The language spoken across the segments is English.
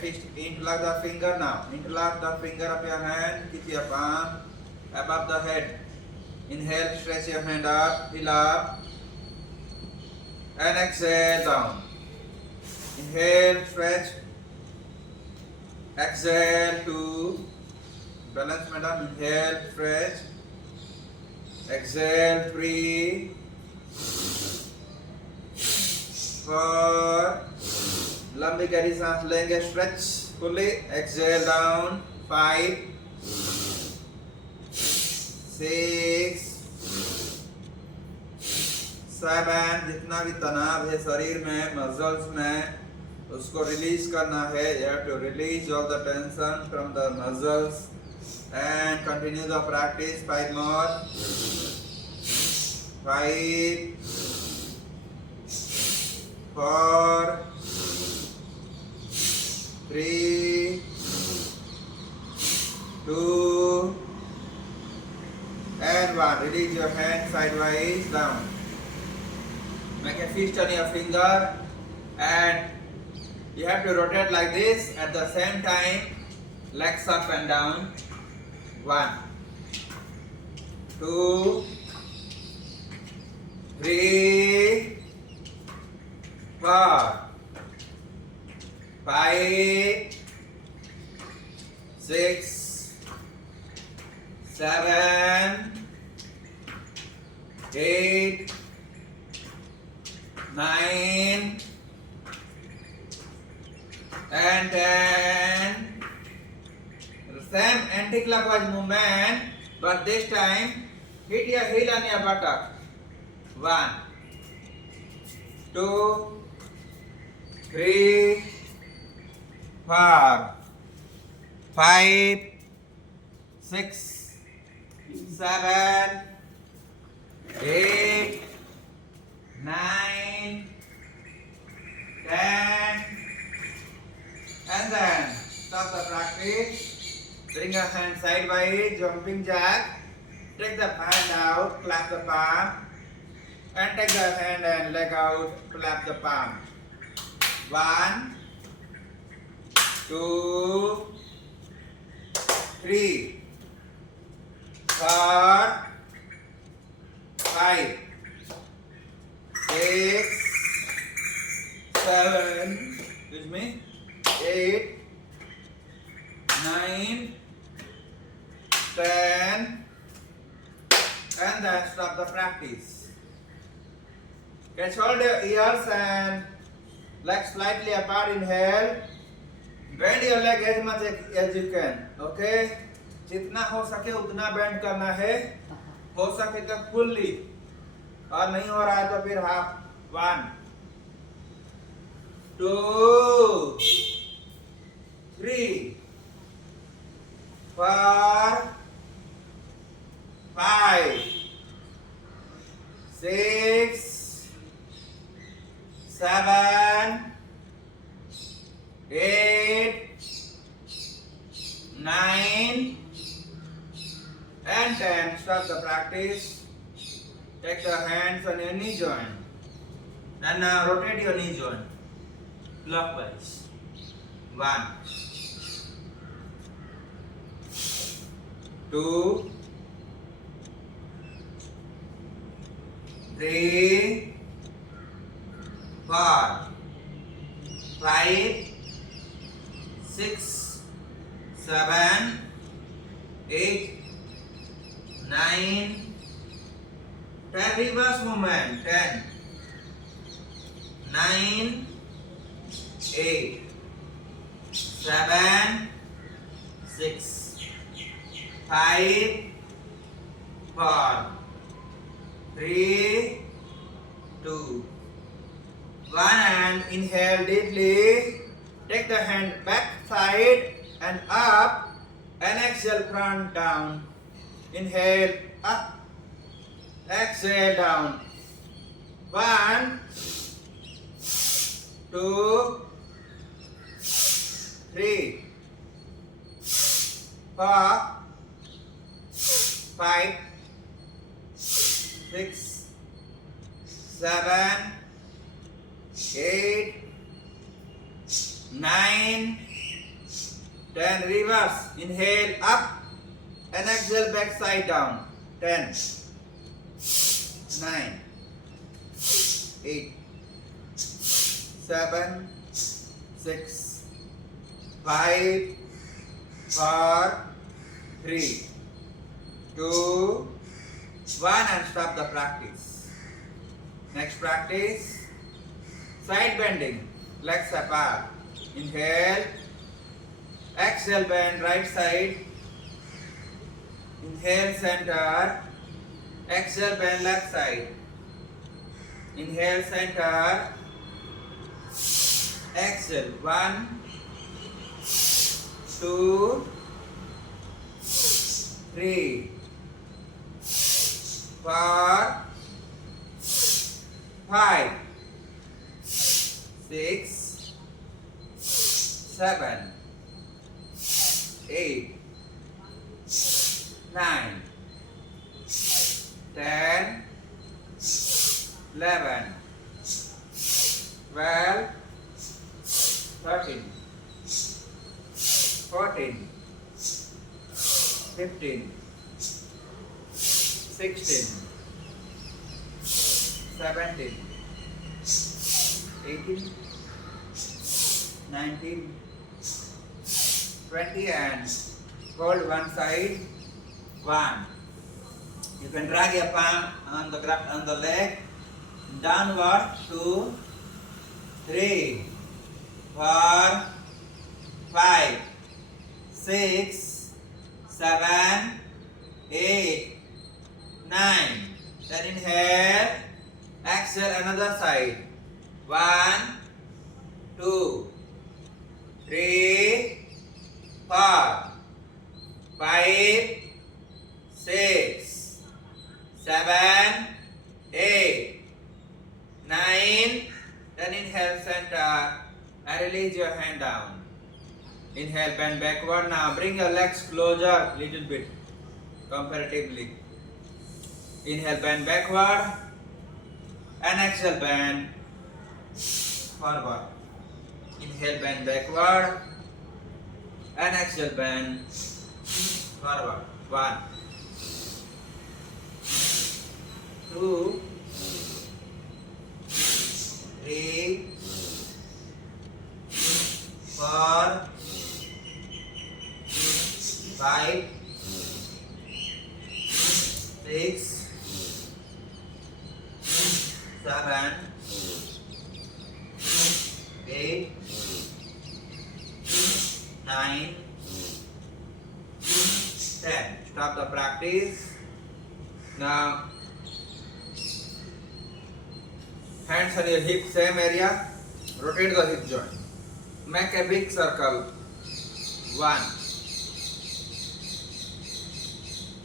fix interlock the finger now. Interlock the finger of your hand, keep your palm above the head. Inhale, stretch your hand up, heel up, and exhale down. Inhale, stretch, exhale, 2. Balance, madam. Inhale, stretch, exhale, 3, 4. लंबी गहरी सांस लेंगे, stretch fully, exhale down, 5, 6, 7. जितना भी तनाव है शरीर में, मसल्स में, उसको रिलीज करना है. You have to release all the tension from the muscles and continue the practice. 5 more. 5, 4, 3, 2, and 1. Release your hand sideways down. Make a fist on your finger, and you have to rotate like this at the same time. Legs up and down. 1, 2, 3, 4, 5, 6, 7, 8, 9, and 10. The same anti-clockwise movement, but this time hit your heel on your buttock. 1, 2, 3, 4, 5, 6, 7, 8, 9, 10, and then stop the practice. Bring your hand sideways, jumping jack. Take the hand out, clap the palm, and take the hand and leg out, clap the palm. 1, 2, 3, 4, 5, 6, 7, excuse me, 8, 9, 10, and then stop the practice. Catch hold your ears and legs slightly apart. Inhale. Bend your leg as much as you can. Okay? जितना हो सके उतना bend करना है. हो सके तो fully, और नहीं हो रहा है तो फिर half. 1, 2, 3, 4, 5, 6, 7, 8, 9, and 10. Stop the practice. Take the hands on your knee joint, and now rotate your knee joint clockwise. 1, 2, 3, 4, 5, 6, 7, 8, 9, 10. Reverse movement. 10, 9, 8, 7, 6, 5, 4, 3, 2, 1. And inhale deeply. Take the hand back side and up, and exhale front down. Inhale up, exhale down. 1, 2, 3, 4, 5, 6, 7, 8, 9, 10. Reverse. Inhale up and exhale back side down. 10, 9, 8, 7, 6, 5, 4, 3, 2, 1 and stop the practice. Next practice. Side bending. Legs apart. Inhale. Exhale, bend right side. Inhale, center. Exhale, bend left side. Inhale, center. Exhale. 1, 2, 3, 4, 5, 6, 7, 8, 9, 10, 11, 12, 13, 14, 15, 16, 17, 18, 19, 20 and hold one side. 1. You can drag your palm on the leg downward. 2, 3, 4, 5, 6, 7, 8, 9. Then inhale, exhale another side. 1, 2, 3, 4, 5, 6, 7, 8, 9. Then inhale, center and release your hand down. Inhale, bend backward. Now bring your legs closer little bit comparatively. Inhale, bend backward and exhale, bend forward. Inhale, bend backward and exhale, bend forward. 1, 2, 3, 4, 5, 6, 7, 8, 9, 10. Stop the practice. Now, hands on your hip, same area. Rotate the hip joint. Make a big circle. 1,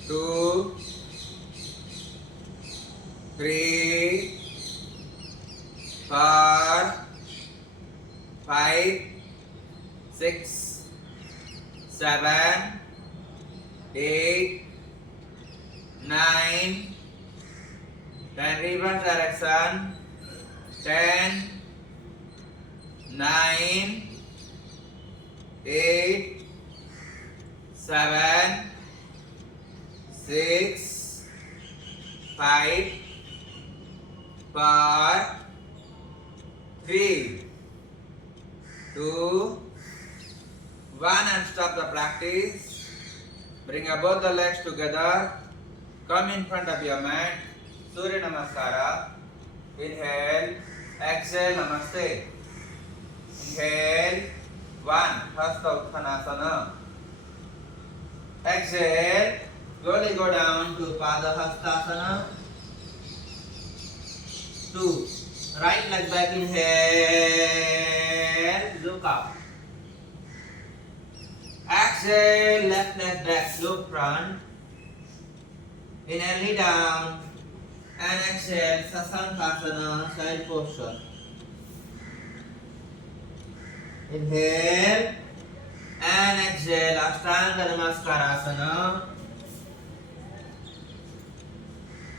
2, 3, 4, 5, 6, 7, 8, 9. Then reverse direction. 10, 9, 8, 7, 6, 5, 4, 3, 2, 1 and stop the practice. Bring up both the legs together. Come in front of your mat. Surya Namaskara. Inhale. Exhale. Namaste. Inhale. 1. Hasta Uttanasana. Exhale. Slowly go down to Padahastasana. 2. Right leg back. Inhale. Look up. Exhale. Left leg back. Look front. Inhale, knee down. And exhale. Sasankasana. Side posture. Inhale. And exhale. Ashtanga Namaskarasana.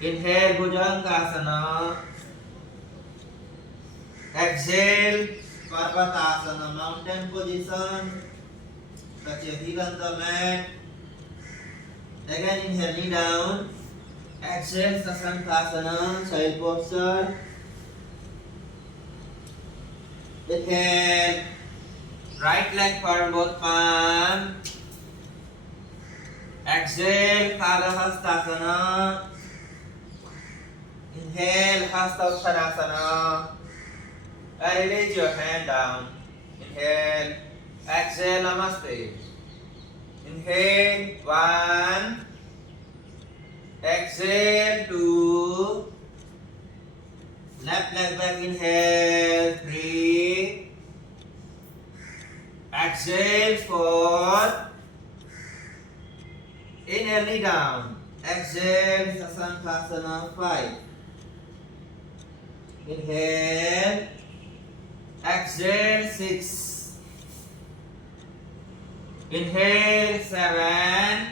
Inhale, Bhujangasana. Exhale, Parvatasana, mountain position. Touch your heel on the mat. Again inhale, knee down. Exhale, Sasankhasana, child posture. Inhale, right leg firm, both palm. Exhale, Padahastasana. Inhale, Hasta Uttanasana. And release your hand down. Inhale, exhale, Namaste. Inhale, 1. Exhale, 2. Left leg back, inhale, 3. Exhale, 4. Inhale, knee down. Exhale, Sasankhasana, 5. Inhale. Exhale, 6. Inhale, 7.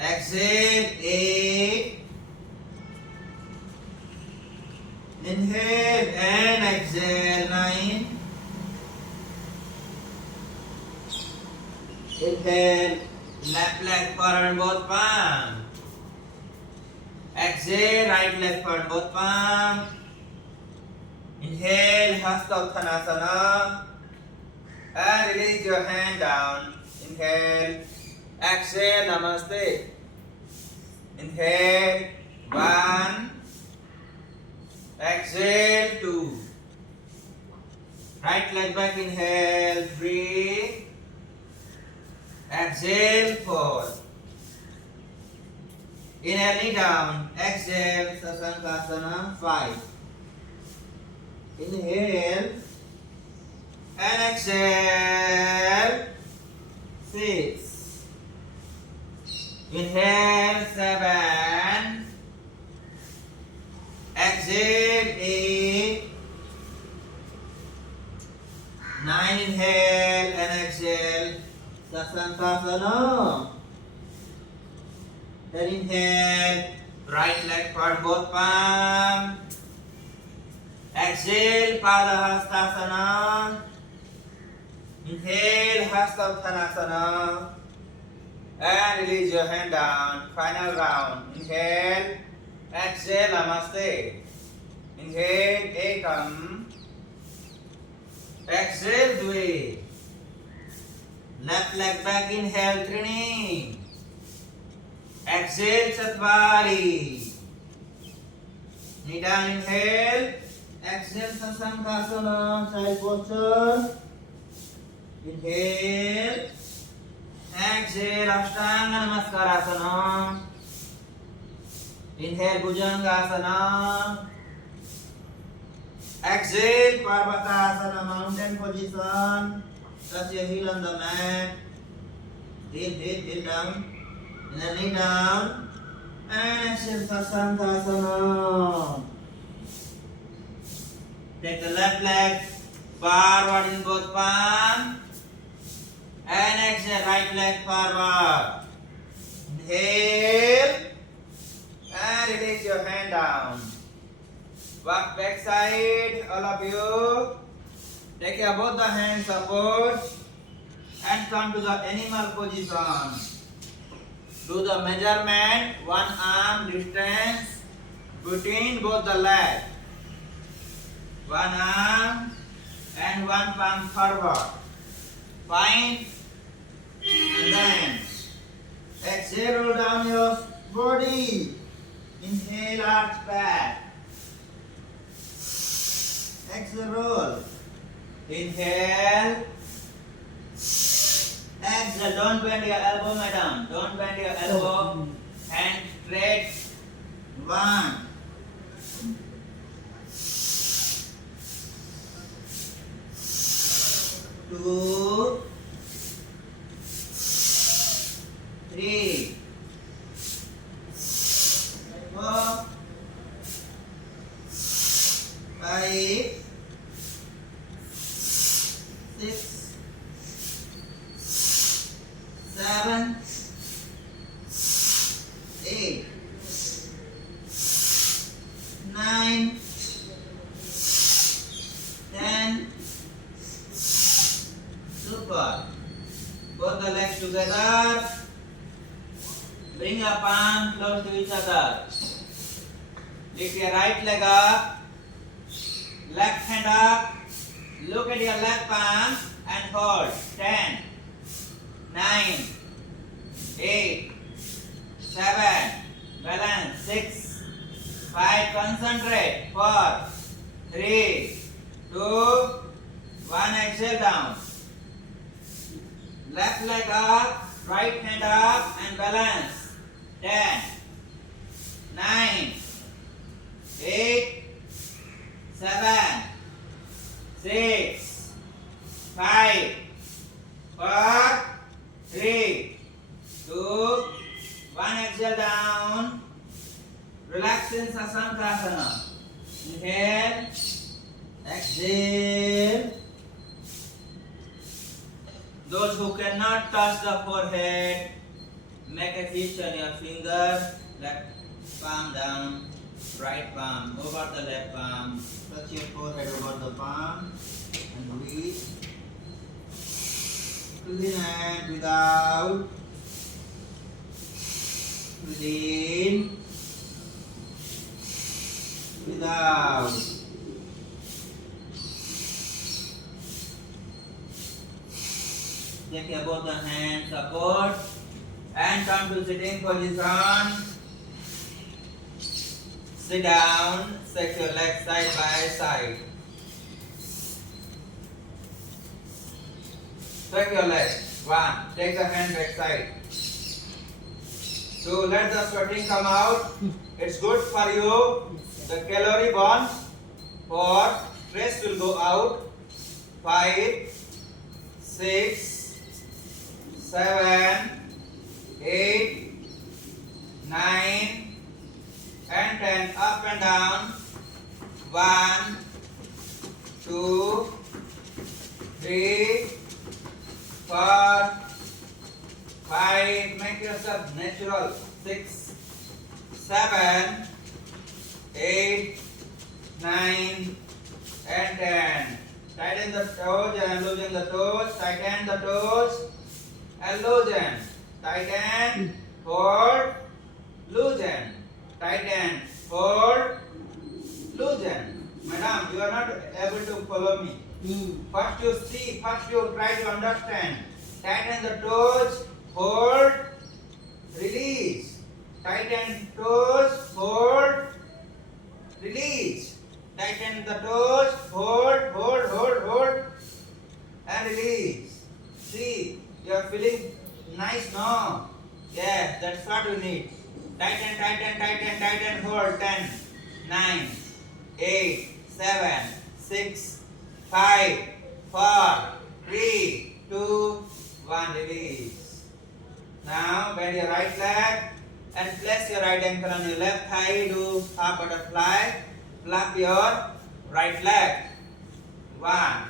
Exhale, 8. Inhale and exhale, 9. Inhale, left leg forward, both palms. Exhale, right leg forward, both palms. Inhale, Hasta Uttanasana. And release your hand down. Inhale, exhale, Namaste. Inhale, 1. Exhale, 2. Right leg back, inhale, 3. Exhale, 4. Inhale, knee down. Exhale, Sasankhasana, 5. Inhale and exhale, 6. Inhale, 7. Exhale, 8. 9. Inhale and exhale, Sasankhasana. Then inhale, right leg for both palms. Exhale, Padahastasana. Inhale, Hasta Uttanasana. And release your hand down. Final round. Inhale. Exhale, Namaste. Inhale, Ekam. Exhale, Dve. Left leg back, inhale, Trini. Exhale, Chatvari. Knee down, inhale. Exhale, Sasankhasana, child posture. Inhale. Exhale, Ashtanga Namaskarasana. Inhale, Bhujangasana. Exhale, Parvatasana, mountain position. Touch your heel on the mat. Heel down. And then knee down. And exhale, Sasankhasana. Take the left leg forward in both palms. And exhale, right leg forward. Inhale. And release your hand down. Walk back side, all of you. Take your both the hands upward. And come to the animal position. Do the measurement, 1 arm distance between both the legs. 1 arm and 1 palm forward. Fine. And then exhale, roll down your body. Inhale, arch back. Exhale, roll. Inhale. Exhale, don't bend your elbow, madam. Don't bend your elbow. Hand straight. 1. 2, 3, 4, 5, 6, 7, 8, 9, 10. Super. Super. Both the legs together. Bring your palm close to each other. Lift your right leg up. Left hand up. Look at your left palm and hold. 10, 9, 8, 7, balance. 6, 5, concentrate. 4, 3, 2, 1, exhale down. Left leg up, right hand up and balance. 10, 9, 8, 7, 6, 5, 4, 3, 2, 1, exhale down. Relax in Sasankrasana. Inhale, exhale. Those who cannot touch the forehead, make a fist on your finger, left palm down, right palm over the left palm. Touch your forehead over the palm and breathe. Breathe in and breathe out. Breathe in. Breathe out. Take care both the hands support and come to sitting position. Sit down, stretch your legs side by side. Stretch your legs. 1. Take the hand back side. 2. Let the sweating come out. It's good for you. The calorie burn. 4. Stress will go out. 5, 6, 7, 8, 9, and 10. Up and down. 1, 2, 3, 4, 5. Make yourself natural. 6, 7, 8, 9, and 10. Tighten the toes and loosen the toes. Tighten the toes and loosen. Tighten, hold, loosen. Tighten, hold, loosen. Madam, you are not able to follow me. First you see, first you try to understand. Tighten the toes, hold, release. Tighten toes, hold, release. Tighten the toes, hold, and release. See, you are feeling nice, no? Yeah, that's what you need. Tighten, hold. 10, 9, 8, 7, 6, 5, 4, 3, 2, 1, release. Now bend your right leg and place your right ankle on your left thigh. Do half butterfly. Flap your right leg. 1,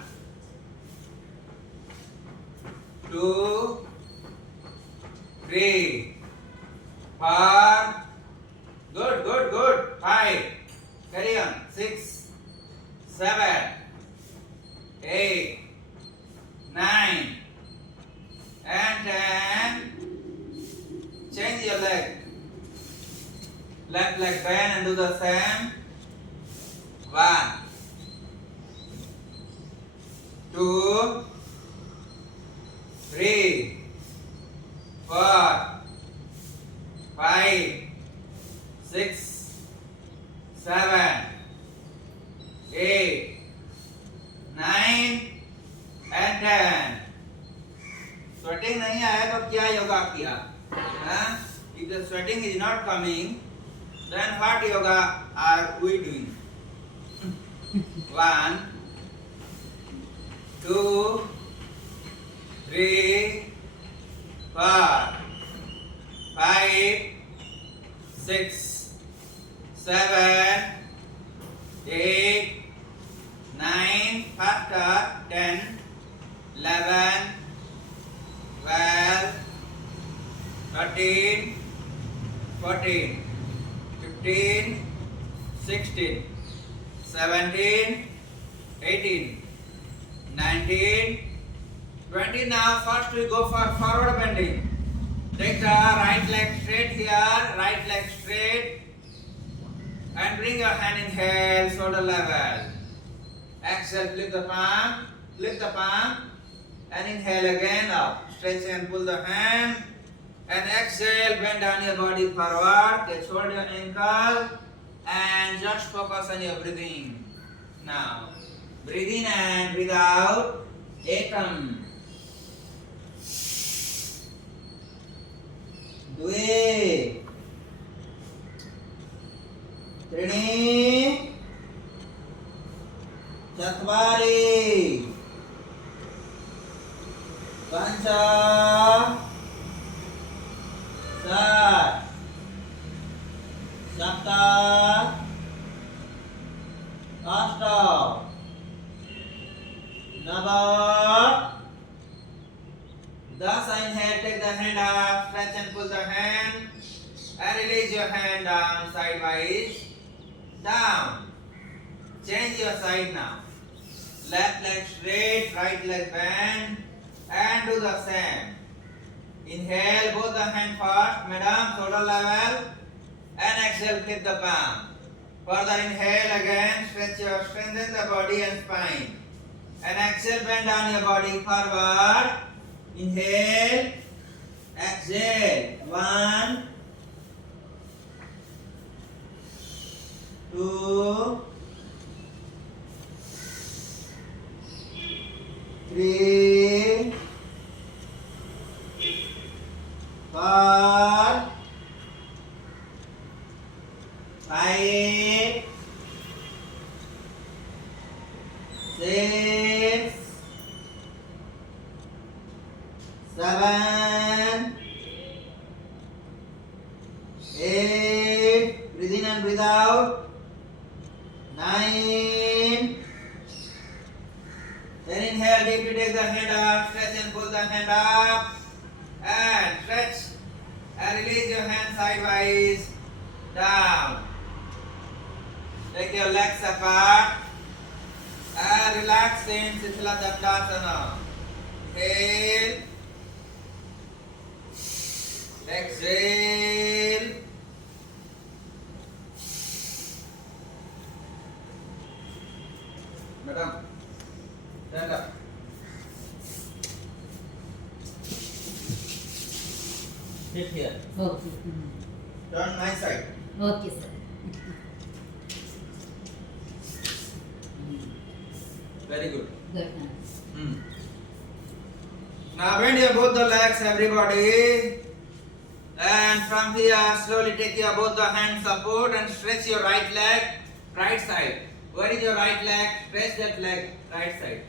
2, 3, 4. Good. 5. Carry on. 6, 7, 8, 9, and 10. Change your leg. Left leg bend and do the same. 1, 2, 3, 4, 5, 6, 7, 8, 9, and 10. Sweating नहीं आया तो क्या योगा किया? If the sweating is not coming, then what yoga are we doing? 1, 2, 3, 4, 5, 6, 7, 8, 9, faster, 10, 11, 12, 13, 14, 15, 16, 17, 18, 19, 20 now. First we go for forward bending. Take the right leg straight here, right leg straight, and bring your hand, inhale, shoulder level. Exhale, flip the palm, and inhale again up. Stretch and pull the hand, and exhale, bend down your body forward, catch hold your ankle, and just focus on your breathing. Now, breathe in and breathe out. Ekam. Dve. Trini. Chatvari. Pancha. Sat. Sapta. Ashta. Nava. Thus inhale, take the hand up, stretch and pull the hand, and release your hand down, sidewise, down. Change your side now. Left leg straight, right leg bend, and do the same. Inhale, both the hand first, madam, shoulder level, and exhale, flip the palm. Further inhale again, strengthen the body and spine. And exhale, bend down your body forward. Inhale, exhale. 1, 2, 3, 4, 5, 6, 7, 8, breathe in and breathe out, 9, then inhale deeply, take the hand up, stretch and pull the hand up, and stretch, and release your hand sidewise, down, take your legs apart, and relax in Sithila Dandasana. Inhale, exhale, madam, stand up. Sit here. Okay. Turn my side. Okay, sir. Very good. Good. Now bend your both the legs, everybody. And from here, slowly take your both the hands support and stretch your right leg, right side. Where is your right leg? Stretch that leg, right side.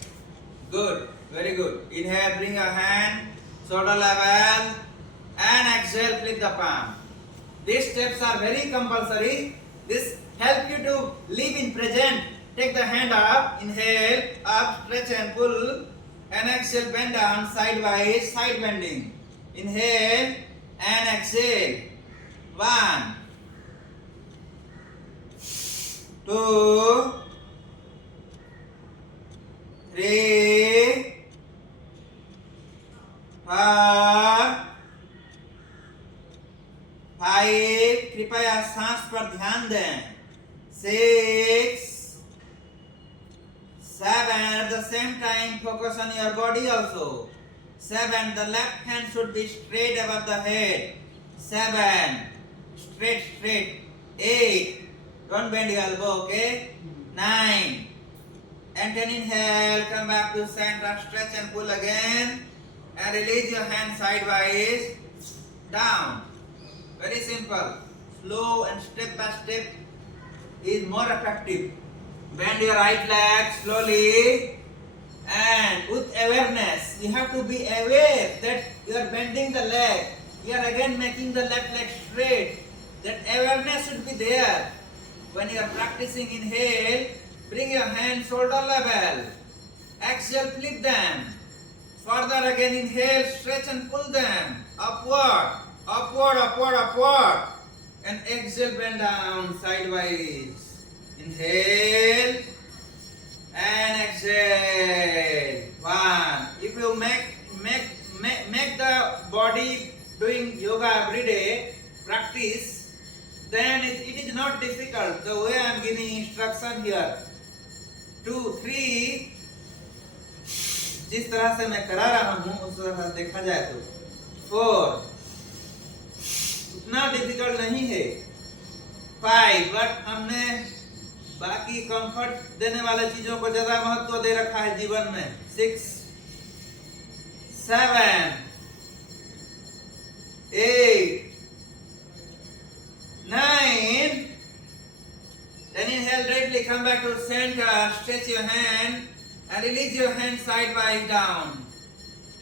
Good, very good. Inhale, bring your hand, shoulder level, and exhale, flip the palm. These steps are very compulsory. This help you to live in present. Take the hand up, inhale, up, stretch and pull, and exhale, bend down, sidewise, side bending. Inhale and exhale. 1, 2, 3, 4, 5, कृपया सांस पर ध्यान दें. 6, 7, at the same time focus on your body also. 7, the left hand should be straight above the head. 7, straight. 8, don't bend your elbow, okay? 9, and then inhale, come back to center, stretch and pull again, and release your hand sidewise, down. Very simple. Slow and step by step is more effective. Bend your right leg slowly and with awareness. You have to be aware that you are bending the leg. You are again making the left leg straight. That awareness should be there. When you are practicing, inhale, bring your hand shoulder level. Exhale, flip them. Further again, inhale, stretch and pull them. Upward. And exhale, bend down sidewise. Inhale and exhale. 1. If you make जिस तरह से मैं करा रहा हूँ उस तरह से देखा जाए तो 4 उतना डिफिकल्ट नहीं है। 5 बट हमने बाकी कंफर्ट देने वाले चीजों को ज्यादा महत्व दे रखा है जीवन में। 6 7 8 9 then inhale directly, come back to center, stretch your hand and release your hand sidewise down.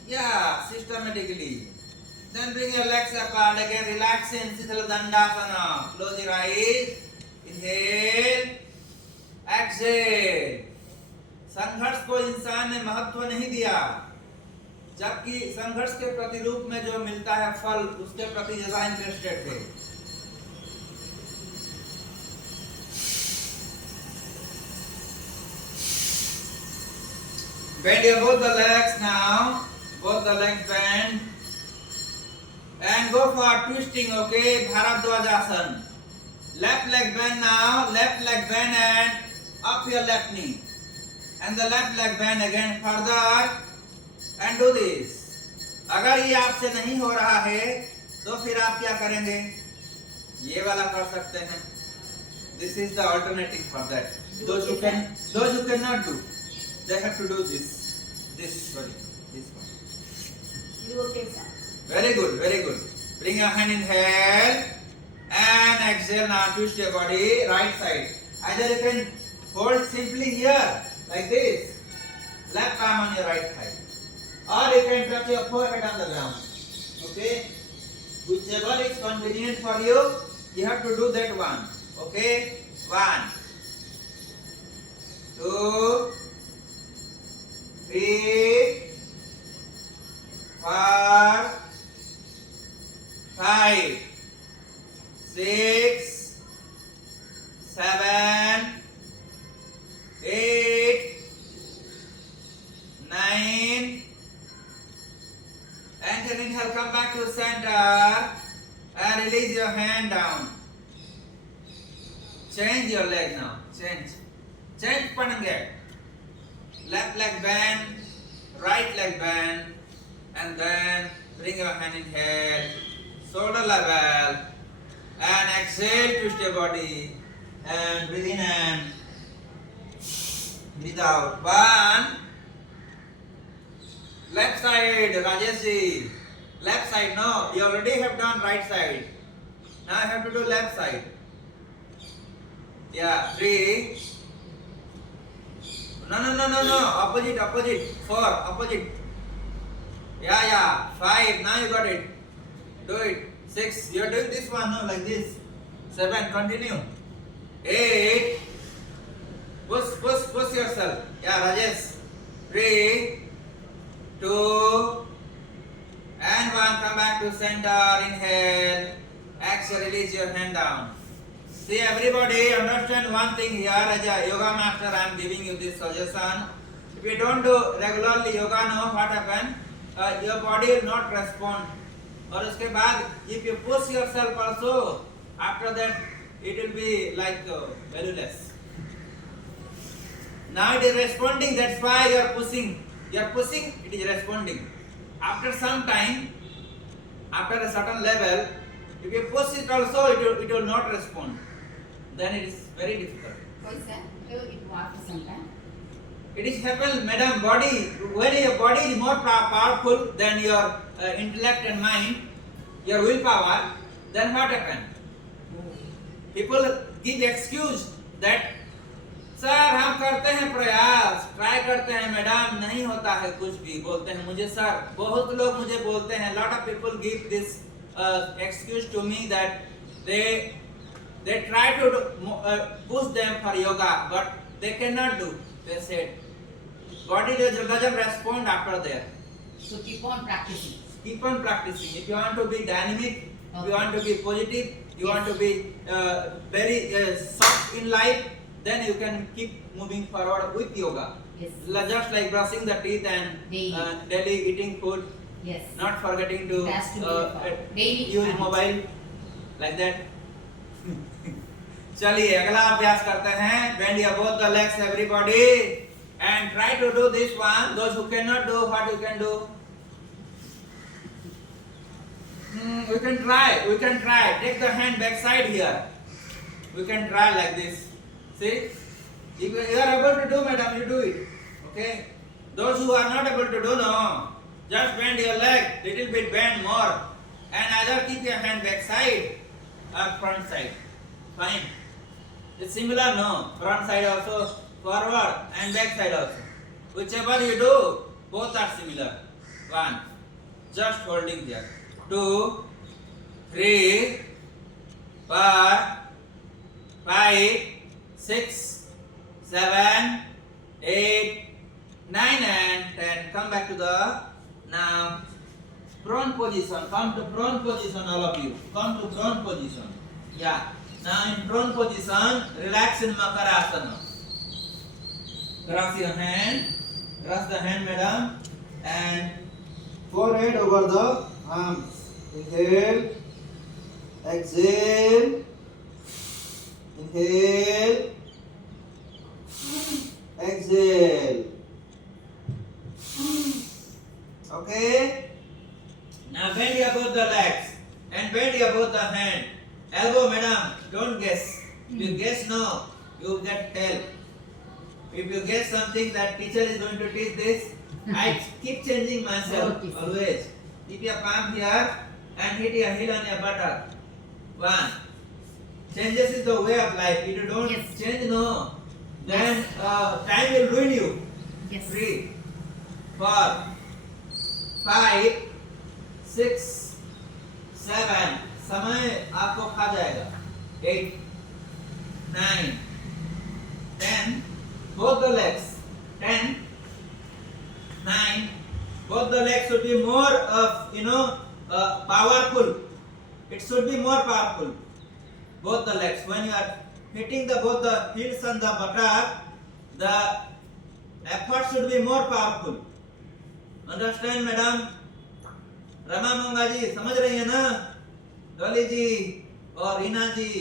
Yeah, systematically. Then bring your legs apart again, relax in Sithila Dandasana. Close your eyes. Inhale, exhale. संघर्ष को इंसान ने महत्व नहीं दिया, जबकि संघर्ष के प्रतिरूप में जो मिलता है फल उसके प्रति ज्यादा इंटरेस्टेड थे। Bend your both the legs now, both the legs bend and go for twisting, okay? Bharadwajasana. Left leg bend now, left leg bend and up your left knee. And the left leg bend again further and do this. अगर ये आपसे नहीं हो रहा है तो फिर आप क्या करेंगे? ये वाला कर सकते हैं. This is the alternative for that. Those who cannot do, they have to do this. This one. You okay, sir? Very good, very good. Bring your hand, inhale and exhale. Now twist your body right side. Either you can hold simply here like this, left arm on your right side, or you can touch your forehead on the ground. Okay, whichever is convenient for you, you have to do that one. Okay, 1 2 3 4 5 6 7 8 9 and then inhale, come back to center and release your hand down. Change your leg now. Change panange. Left leg bend, right leg bend, and then bring your hand, inhale, shoulder level, and exhale, twist your body, and breathe in and breathe out. 1. Left side, Rajesh. Left side, no, you already have done right side. Now I have to do left side. Yeah, 3. No. Opposite. 4. Opposite. Yeah. 5. Now you got it. Do it. 6. You are doing this one, no, like this. 7. Continue. 8. Push yourself. Yeah, Rajesh. 3, 2, and 1. Come back to center. Inhale. Exhale. Release your hand down. See, everybody understand one thing here. As a yoga master, I am giving you this suggestion. If you don't do regularly yoga, no, what happen? Your body will not respond. और उसके बाद, if you push yourself also, after that it will be like valueless. Now it is responding. That's why you are pushing. You are pushing. It is responding. After some time, after a certain level, if you push it also, it will not respond. Then it is very difficult. Why, sir? It will after some time. It is happen, madam. Body, when your body is more powerful than your intellect and mind, your willpower, then what happen? People give excuse that sir हम करते हैं प्रयास, try करते हैं madam, नहीं होता है कुछ भी, बोलते हैं मुझे सर, बहुत लोग मुझे बोलते हैं, lot of people give this excuse to me that they try to push them for yoga, but they cannot do. They said body doesn't respond after that. So keep on practicing. Keep on practicing. If you want to be dynamic, if you want to be positive, you want to be very soft in life, then you can keep moving forward with yoga. Yes. Just like brushing the teeth and daily eating food. Yes. Not forgetting to daily use mobile like that. चलिए अगला अभ्यास करते हैं. Bend your both the legs, everybody. And try to do this one. Those who cannot do, what you can do? We can try. We can try. Take the hand back side here. We can try like this. See? If you are able to do, madam, you do it. Okay? Those who are not able to do, no. Just bend your leg. Little bit bend more. And either keep your hand back side or front side. Fine. It's similar, no. Front side also, forward and back side also. Whichever you do, both are similar. 1. Just holding there. 2, 3, 4, 5, 6, 7, 8, 9 and 10. Come back to the now prone position. Come to prone position, all of you. Come to prone position. Yeah. Now in prone position, relax in Makarasana. Cross your hand. Cross the hand, madam. And forehead over the arms. Inhale. Exhale. Inhale. Exhale. Okay. Now bend your both the legs and bend your both the hand. Elbow, madam. Don't guess. If you guess no, you get help. If you guess something that teacher is going to teach this, I keep changing myself Okay. always. Keep your palm here and hit your heel on your buttock. 1. Changes is the way of life. If you don't Yes. change, no, then time will ruin you. Yes. 3, 4, 5, 6, 7. समय आपको खा जाएगा. 8, 9, 10. Both the legs. 10, 9. Both the legs should be more powerful. It should be more powerful. Both the legs. When you are hitting both the heels on the buttock, the effort should be more powerful. Understand, madam? Rama मंगा जी समझ रही है ना? डॉली जी और रीना जी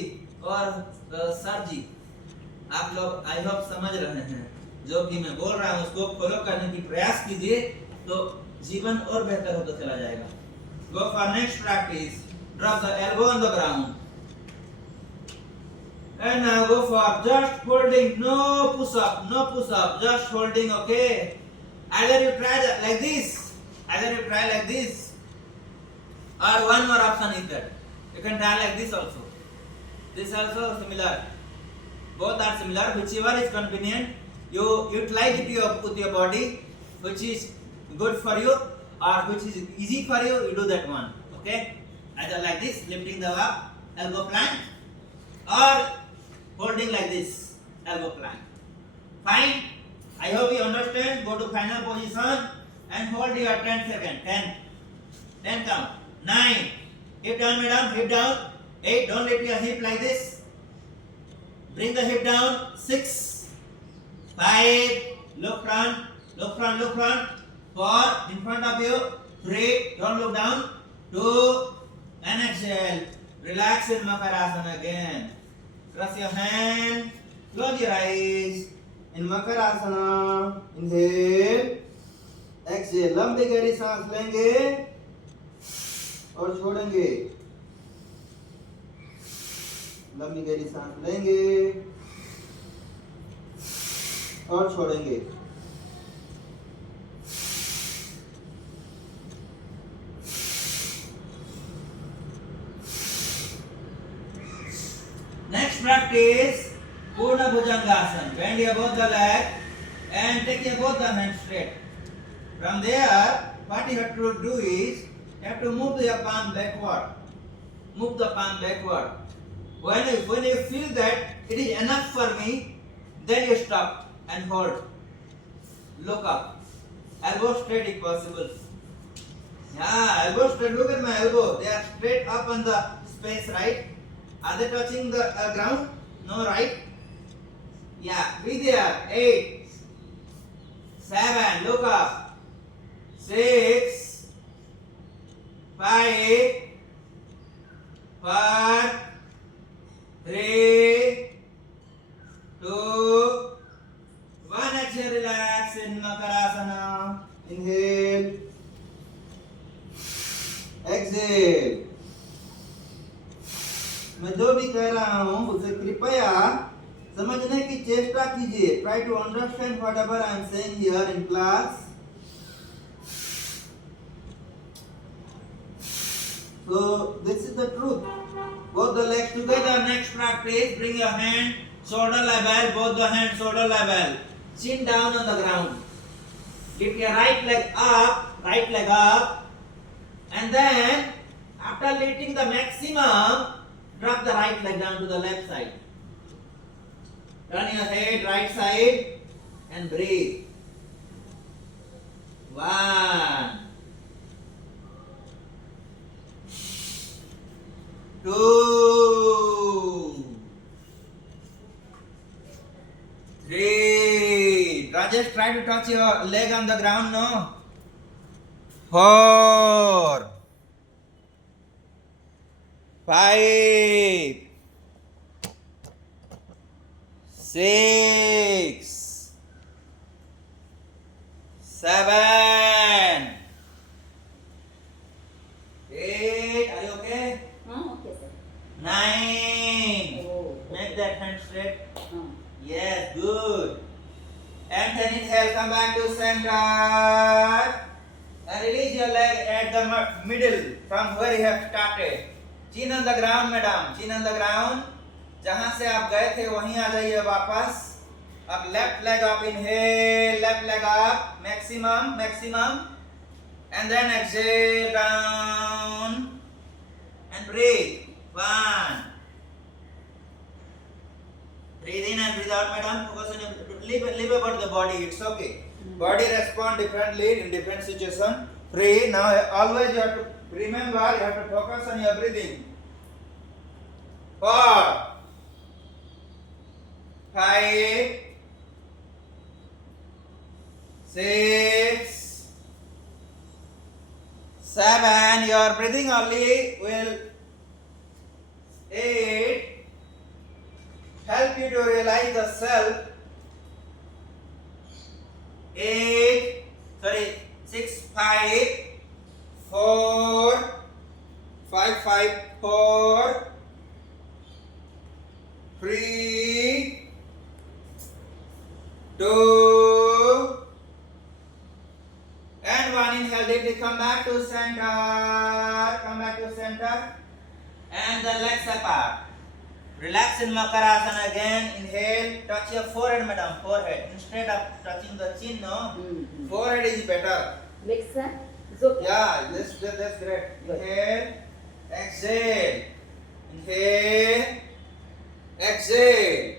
और sir जी, आप लोग I hope समझ रहे हैं जो कि मैं बोल रहा हूँ उसको फॉलो करने की प्रयास कीजिए तो जीवन और बेहतर होता चला जाएगा. Go for next practice. Drop the elbow on the ground. And now go for just holding, no push up, no push up, just holding, okay? Either you try like this, or one more option is that. You can try like this also. This also similar. Both are similar, whichever is convenient. You utilize it with your body, which is good for you or which is easy for you, you do that one. Okay? Either like this, lifting the up, elbow plank, or holding like this, elbow plank. Fine? I hope you understand. Go to final position and hold your 10 seconds. 10 count. 9. Hip down, madam, hip down. 8. Don't lift your hip like this. Bring the hip down. 6. 5. Look front. 4. In front of you. 3. Don't look down. 2. And exhale. Relax in Makarasana again. Cross your hand. Close your eyes. In Makarasana. Inhale. Exhale. लंबी गहरी सांस लेंगे और छोड़ेंगे. लंबी गहरी सांस लेंगे और छोड़ेंगे. Next practice, Purna Bhujangasana. Bend your both the leg and take your both the hands straight. From there, what you have to do is, you have to move your palm backward. Move the palm backward. When you feel that it is enough for me, then you stop and hold. Look up. Elbow straight if possible. Yeah, elbow straight. Look at my elbow. They are straight up on the space, right? Are they touching the ground? No, right? Yeah, be there. 8, 7, look up. 6, 5, 4, 3, 2, 1. Exhale, relax. Makarasana. Inhale. Exhale. मैं जो भी कह रहा हूँ उसे कृपया समझने की चेष्टा कीजिए. Try to understand whatever I am saying here in class. So this is the truth. Both the legs together. Next practice. Bring your hand shoulder level. Both the hands shoulder level. Chin down on the ground. Lift your right leg up. Right leg up. And then after lifting the maximum, drop the right leg down to the left side. Turn your head right side and breathe. 1, 2, 3. Rajesh, try to touch your leg on the ground, no? 4, 5, 6, 7, 8. Are you okay? Okay, sir. 9. Oh. Make that hand straight. Oh. Yes, good. And then inhale, come back to center. And release your leg at the middle from where you have started. Chin on the ground, madam. Chin on the ground. जहाँ से आप गए थे वहीं आ जाइए वापस. अब left leg up, inhale, left leg up, maximum, and then exhale down and breathe. 1. Breathe in and breathe out, madam. Focus on your live about the body. It's okay. Body respond differently in different situation. 3. Now always you have to remember. You have to focus on your breathing. 4, 5, 6, 7. Your breathing only will 8 help you to realize the self. 6, 5, 4, 5, 4, 3, 2, and 1. Inhale deeply, come back to center, and the legs apart. Relax in Makarasana again. Inhale, touch your forehead, madam, forehead. Instead of touching the chin, no? Forehead is better. Next, sir. It's okay. Yeah, that's great. Inhale, exhale. Inhale, exhale.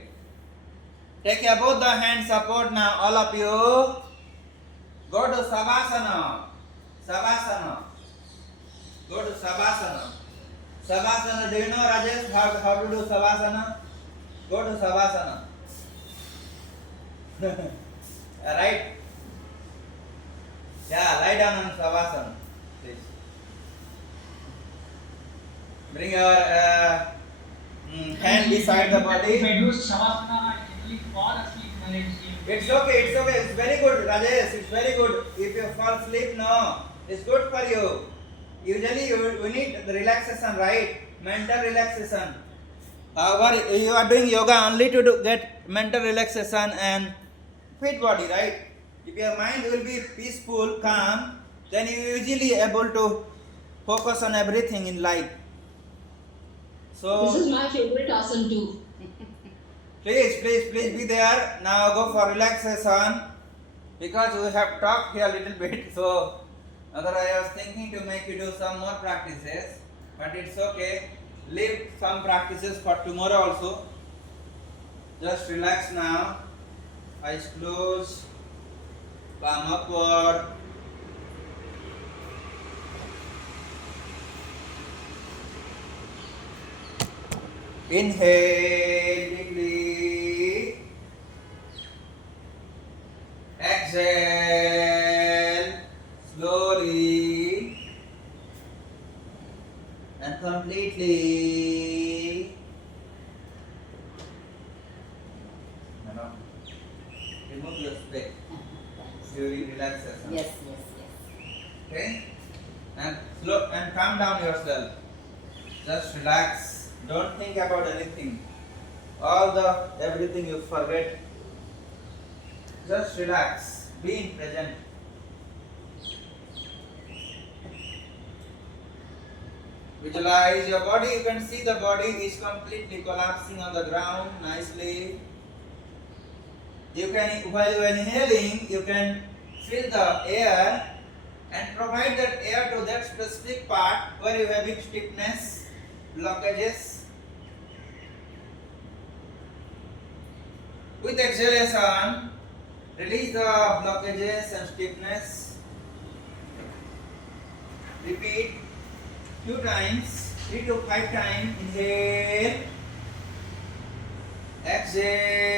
Take your both the hands support now, all of you. Go to Savasana. Go to Savasana. Savasana, do you know, Rajesh, how to do Savasana? Go to Savasana. Right? Yeah, lie down on Savasana. Please. Bring your hand beside the body. If I do Shavasana, I usually fall asleep when it's It's okay. It's very good, Rajesh. It's very good. If you fall asleep, no. It's good for you. Usually you need the relaxation, right? Mental relaxation. However, you are doing yoga only to get mental relaxation and fit body, right? If your mind will be peaceful, calm, then you are usually able to focus on everything in life. So This is my favorite asana too. please be there. Now go for relaxation because we have talked here a little bit. So otherwise I was thinking to make you do some more practices, but it's okay. Leave some practices for tomorrow also. Just relax now. Eyes closed. Palm upward. Inhale deeply. Exhale slowly and completely. Remove your spec. during relaxation. Yes, yes, yes. Okay? And slow and calm down yourself. Just relax. Don't think about anything. Everything you forget. Just relax. Be in present. Visualize your body. You can see the body is completely collapsing on the ground nicely. You can, while you are inhaling, you can fill the air and provide that air to that specific part where you are having stiffness, blockages. With exhalation, release the blockages and stiffness. Repeat 2 times, 3 to 5 times. Inhale, exhale.